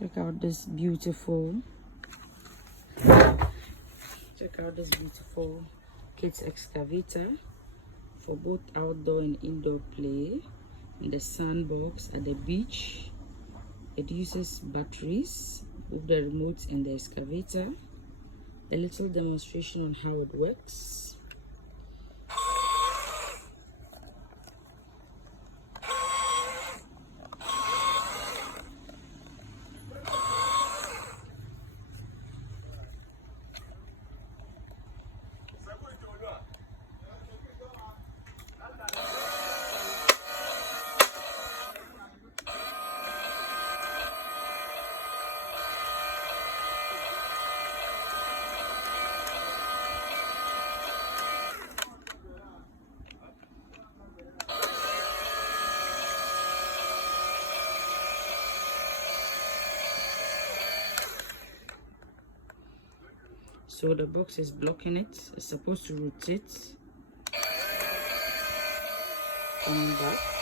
Check out this beautiful kids excavator for both outdoor and indoor play in the sandbox at the beach. It uses batteries with the remote and the excavator. A little demonstration on how it works. So the box is blocking it. It's supposed to rotate, coming back.